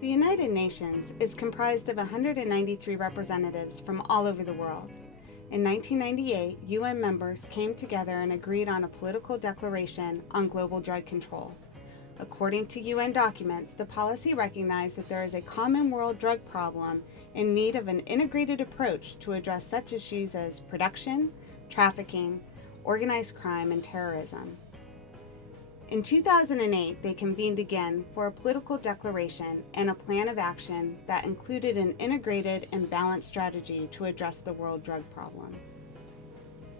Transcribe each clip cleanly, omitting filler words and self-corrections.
The United Nations is comprised of 193 representatives from all over the world. In 1998, UN members came together and agreed on a political declaration on global drug control. According to UN documents, the policy recognized that there is a common world drug problem in need of an integrated approach to address such issues as production, trafficking, organized crime, and terrorism. In 2008, they convened again for a political declaration and a plan of action that included an integrated and balanced strategy to address the world drug problem.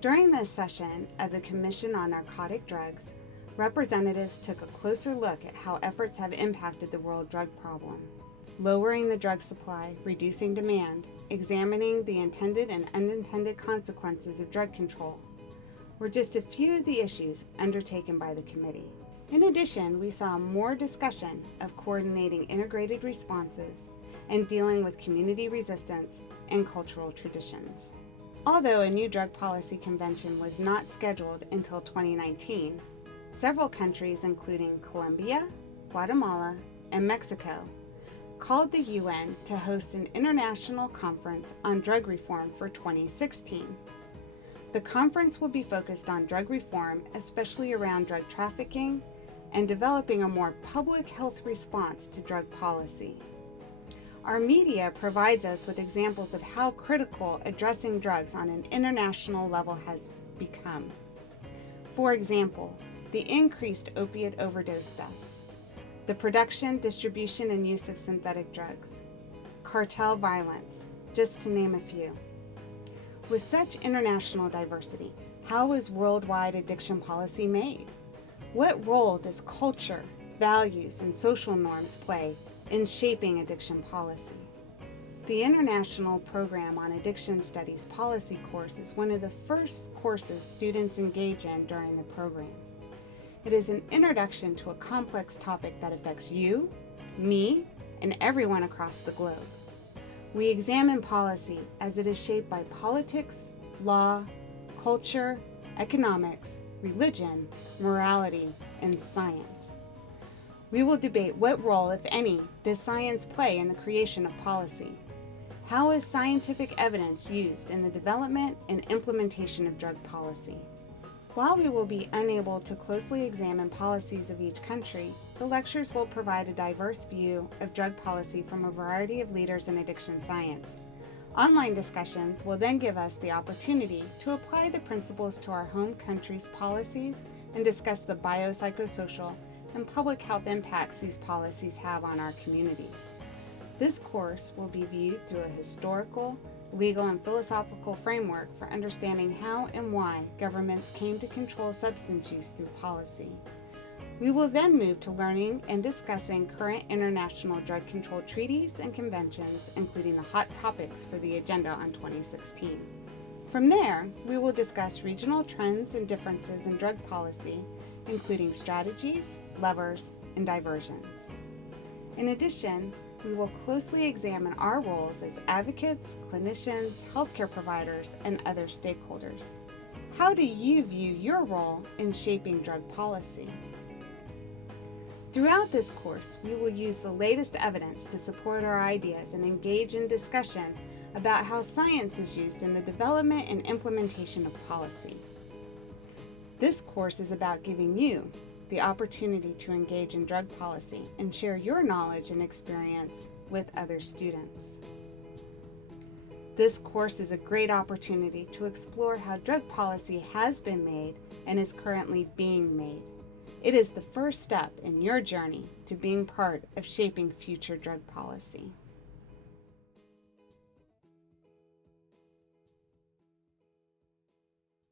During this session of the Commission on Narcotic Drugs, representatives took a closer look at how efforts have impacted the world drug problem, lowering the drug supply, reducing demand, examining the intended and unintended consequences of drug control, were just a few of the issues undertaken by the committee. In addition, we saw more discussion of coordinating integrated responses and dealing with community resistance and cultural traditions. Although a new drug policy convention was not scheduled until 2019, several countries, including Colombia, Guatemala, and Mexico, called the UN to host an international conference on drug reform for 2016. The conference will be focused on drug reform, especially around drug trafficking, and developing a more public health response to drug policy. Our media provides us with examples of how critical addressing drugs on an international level has become. For example, the increased opiate overdose deaths, the production, distribution, and use of synthetic drugs, cartel violence, just to name a few. With such international diversity, how is worldwide addiction policy made? What role does culture, values, and social norms play in shaping addiction policy? The International Program on Addiction Studies policy course is one of the first courses students engage in during the program. It is an introduction to a complex topic that affects you, me, and everyone across the globe. We examine policy as it is shaped by politics, law, culture, economics, religion, morality, and science. We will debate what role, if any, does science play in the creation of policy? How is scientific evidence used in the development and implementation of drug policy? While we will be unable to closely examine policies of each country, the lectures will provide a diverse view of drug policy from a variety of leaders in addiction science. Online discussions will then give us the opportunity to apply the principles to our home country's policies and discuss the biopsychosocial and public health impacts these policies have on our communities. This course will be viewed through a historical, legal, and philosophical framework for understanding how and why governments came to control substance use through policy. We will then move to learning and discussing current international drug control treaties and conventions, including the hot topics for the agenda on 2016. From there, we will discuss regional trends and differences in drug policy, including strategies, levers, and diversions. In addition, we will closely examine our roles as advocates, clinicians, healthcare providers, and other stakeholders. How do you view your role in shaping drug policy? Throughout this course, we will use the latest evidence to support our ideas and engage in discussion about how science is used in the development and implementation of policy. This course is about giving you the opportunity to engage in drug policy and share your knowledge and experience with other students. This course is a great opportunity to explore how drug policy has been made and is currently being made. It is the first step in your journey to being part of shaping future drug policy.